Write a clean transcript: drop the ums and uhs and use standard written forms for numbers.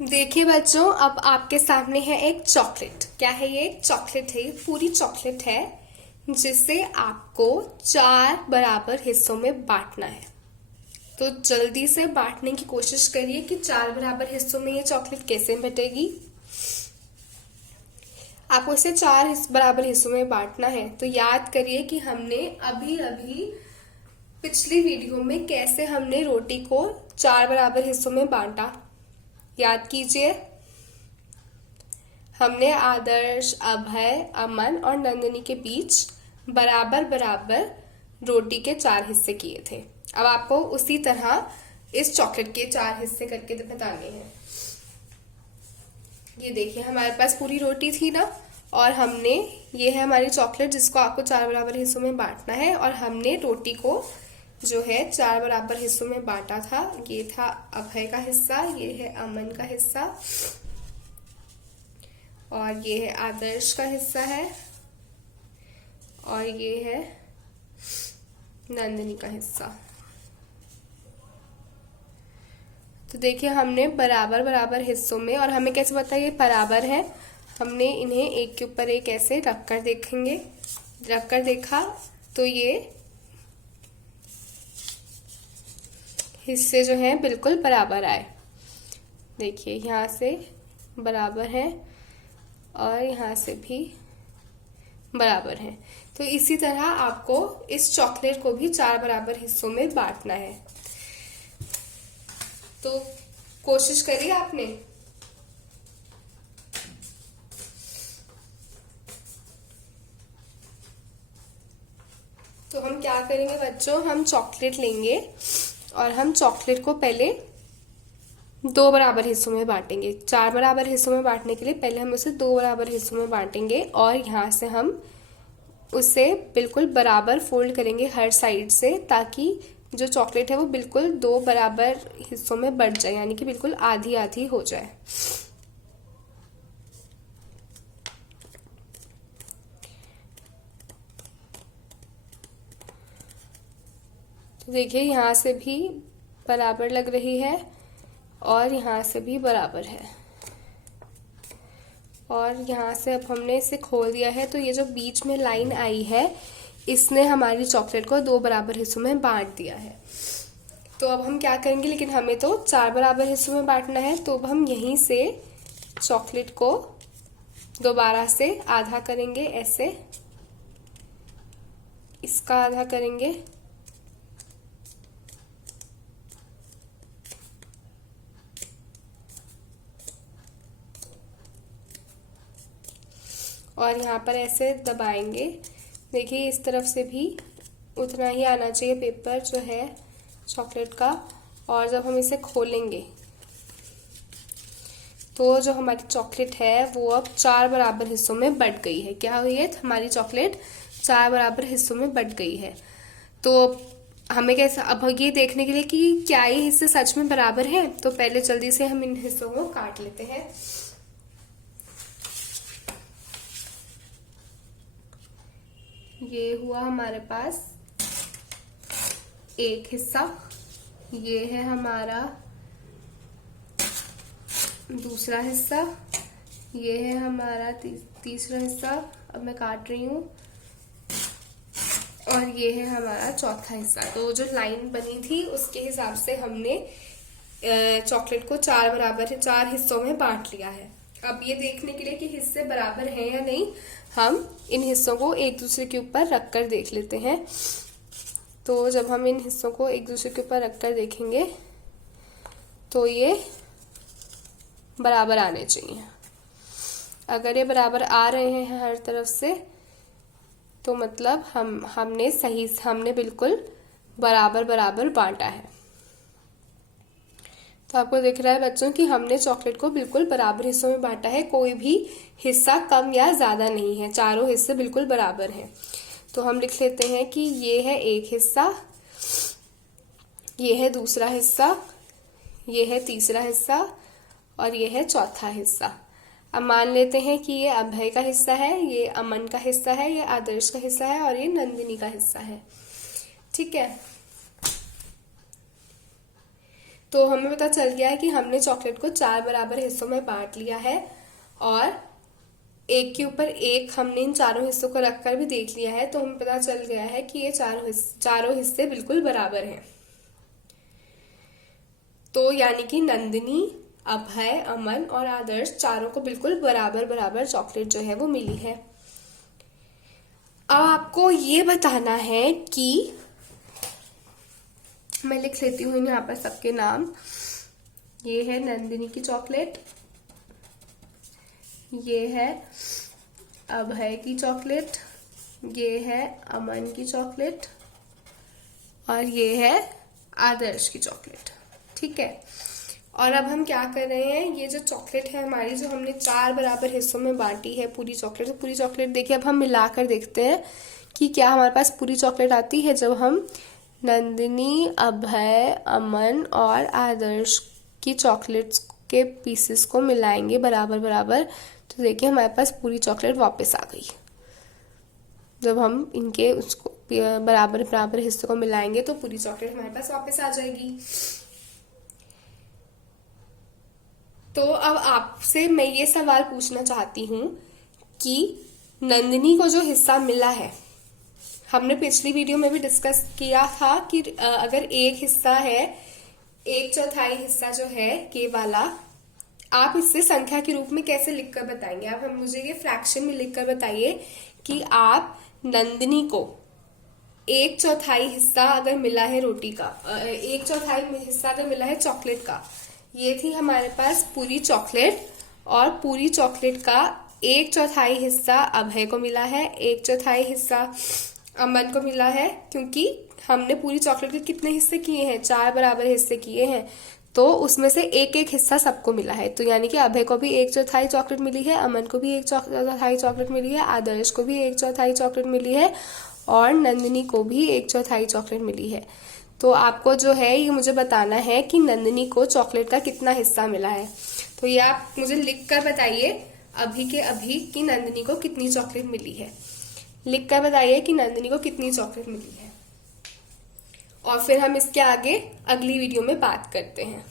देखिए बच्चों, अब आपके सामने है एक चॉकलेट। क्या है ये? एक चॉकलेट है, ये पूरी चॉकलेट है जिसे आपको 4 बराबर हिस्सों में बांटना है। तो जल्दी से बांटने की कोशिश करिए कि 4 बराबर हिस्सों में ये चॉकलेट कैसे बटेगी। आपको इसे बराबर हिस्सों में बांटना है। तो याद करिए कि हमने अभी अभी पिछली वीडियो में कैसे हमने रोटी को 4 बराबर हिस्सों में बांटा, याद कीजिए। हमने आदर्श, अभय, अमन और नंदिनी के बीच बराबर बराबर रोटी के 4 हिस्से किए थे। अब आपको उसी तरह इस चॉकलेट के 4 हिस्से करके बताने हैं। ये देखिए, हमारे पास पूरी रोटी थी ना, और हमने, ये है हमारी चॉकलेट जिसको आपको 4 बराबर हिस्सों में बांटना है। और हमने रोटी को जो है 4 बराबर हिस्सों में बांटा था। ये था अभय का हिस्सा, ये है अमन का हिस्सा, और ये है आदर्श का हिस्सा है, और ये है नंदिनी का हिस्सा। तो देखिए, हमने बराबर बराबर हिस्सों में, और हमें कैसे पता ये बराबर है, हमने इन्हें एक के ऊपर एक ऐसे रखकर देखेंगे। रखकर देखा तो ये हिस्से जो हैं बिल्कुल बराबर आए। देखिए, यहाँ से बराबर है और यहाँ से भी बराबर है। तो इसी तरह आपको इस चॉकलेट को भी 4 बराबर हिस्सों में बांटना है। तो कोशिश करिए आपने। तो हम क्या करेंगे बच्चों, हम चॉकलेट लेंगे और हम चॉकलेट को पहले 2 बराबर हिस्सों में बांटेंगे। 4 बराबर हिस्सों में बांटने के लिए पहले हम उसे 2 बराबर हिस्सों में बांटेंगे, और यहाँ से हम उसे बिल्कुल बराबर फोल्ड करेंगे हर साइड से, ताकि जो चॉकलेट है वो बिल्कुल 2 बराबर हिस्सों में बट जाए, यानी कि बिल्कुल आधी आधी हो जाए। तो देखिए, यहाँ से भी बराबर लग रही है और यहाँ से भी बराबर है, और यहाँ से अब हमने इसे खोल दिया है। तो ये जो बीच में लाइन आई है, इसने हमारी चॉकलेट को 2 बराबर हिस्सों में बांट दिया है। तो अब हम क्या करेंगे, लेकिन हमें तो 4 बराबर हिस्सों में बांटना है, तो अब हम यहीं से चॉकलेट को दोबारा से आधा करेंगे, ऐसे इसका आधा करेंगे, और यहाँ पर ऐसे दबाएंगे। देखिए, इस तरफ से भी उतना ही आना चाहिए पेपर जो है चॉकलेट का। और जब हम इसे खोलेंगे तो जो हमारी चॉकलेट है वो अब 4 बराबर हिस्सों में बट गई है। क्या हुई है? हमारी चॉकलेट 4 बराबर हिस्सों में बट गई है। तो हमें कैसा, अब ये देखने के लिए कि क्या ये हिस्से सच में बराबर हैं, तो पहले जल्दी से हम इन हिस्सों को काट लेते हैं। ये हुआ हमारे पास एक हिस्सा, ये है हमारा दूसरा हिस्सा, ये है हमारा तीसरा हिस्सा, अब मैं काट रही हूँ, और ये है हमारा चौथा हिस्सा। तो जो लाइन बनी थी उसके हिसाब से हमने चॉकलेट को 4 हिस्सों में बांट लिया है। अब ये देखने के लिए कि हिस्से बराबर हैं या नहीं, हम इन हिस्सों को एक दूसरे के ऊपर रखकर देख लेते हैं। तो जब हम इन हिस्सों को एक दूसरे के ऊपर रखकर देखेंगे तो ये बराबर आने चाहिए। अगर ये बराबर आ रहे हैं हर तरफ से, तो मतलब हमने बिल्कुल बराबर बराबर बांटा है। तो आपको दिख रहा है बच्चों कि हमने चॉकलेट को बिल्कुल बराबर हिस्सों में बांटा है, कोई भी हिस्सा कम या ज्यादा नहीं है, चारों हिस्से बिल्कुल बराबर हैं। तो हम लिख लेते हैं कि ये है एक हिस्सा, ये है दूसरा हिस्सा, ये है तीसरा हिस्सा, और ये है चौथा हिस्सा। अब मान लेते हैं कि ये अभय का हिस्सा है, ये अमन का हिस्सा है, ये आदर्श का हिस्सा है, और ये नंदिनी का हिस्सा है। ठीक है। तो हमें पता चल गया है कि हमने चॉकलेट को 4 बराबर हिस्सों में बांट लिया है और एक के ऊपर एक हमने इन चारों हिस्सों को रखकर भी देख लिया है। तो हमें पता चल गया है कि ये चारों हिस्से बिल्कुल बराबर हैं। तो यानी कि नंदिनी, अभय, अमन और आदर्श चारों को बिल्कुल बराबर बराबर चॉकलेट जो है वो मिली है। अब आपको ये बताना है कि मैं लिख लेती हूँ यहाँ पर सबके नाम। ये है नंदिनी की चॉकलेट, ये है अभय की चॉकलेट, ये है अमन की चॉकलेट और ये है आदर्श की चॉकलेट। ठीक है, और अब हम क्या कर रहे हैं, ये जो चॉकलेट है हमारी, जो हमने 4 बराबर हिस्सों में बांटी है पूरी चॉकलेट, तो पूरी चॉकलेट देखिए अब हम मिलाकर देखते हैं कि क्या हमारे पास पूरी चॉकलेट आती है। जब हम नंदिनी, अभय, अमन और आदर्श की चॉकलेट्स के पीसेस को मिलाएंगे बराबर बराबर, तो देखिए हमारे पास पूरी चॉकलेट वापस आ गई। जब हम इनके उसको बराबर बराबर हिस्सों को मिलाएंगे तो पूरी चॉकलेट हमारे पास वापस आ जाएगी। तो अब आपसे मैं ये सवाल पूछना चाहती हूँ कि नंदिनी को जो हिस्सा मिला है, हमने पिछली वीडियो में भी डिस्कस किया था कि अगर एक हिस्सा है, 1/4 हिस्सा जो है के वाला, आप इससे संख्या के रूप में कैसे लिखकर बताएंगे। आप हम मुझे ये फ्रैक्शन में लिखकर बताइए कि आप नंदिनी को 1/4 हिस्सा अगर मिला है रोटी का, 1/4 हिस्सा अगर मिला है चॉकलेट का, ये थी हमारे पास पूरी चॉकलेट, और पूरी चॉकलेट का 1/4 हिस्सा अभय को मिला है, 1/4 हिस्सा अमन को मिला है, क्योंकि हमने पूरी चॉकलेट के कितने हिस्से किए हैं, 4 बराबर हिस्से किए हैं, तो उसमें से एक एक हिस्सा सबको मिला है। तो यानी कि अभय को भी 1/4 चॉकलेट मिली है, अमन को भी 1/4 चॉकलेट मिली है, आदर्श को भी 1/4 चॉकलेट मिली है और नंदिनी को भी 1/4 चॉकलेट मिली है। तो आपको जो है ये मुझे बताना है कि नंदिनी को चॉकलेट का कितना हिस्सा मिला है। तो ये आप मुझे लिख कर बताइए अभी के अभी कि नंदिनी को कितनी चॉकलेट मिली है। लिख कर बताइए कि नंदिनी को कितनी चॉकलेट मिली है, और फिर हम इसके आगे अगली वीडियो में बात करते हैं।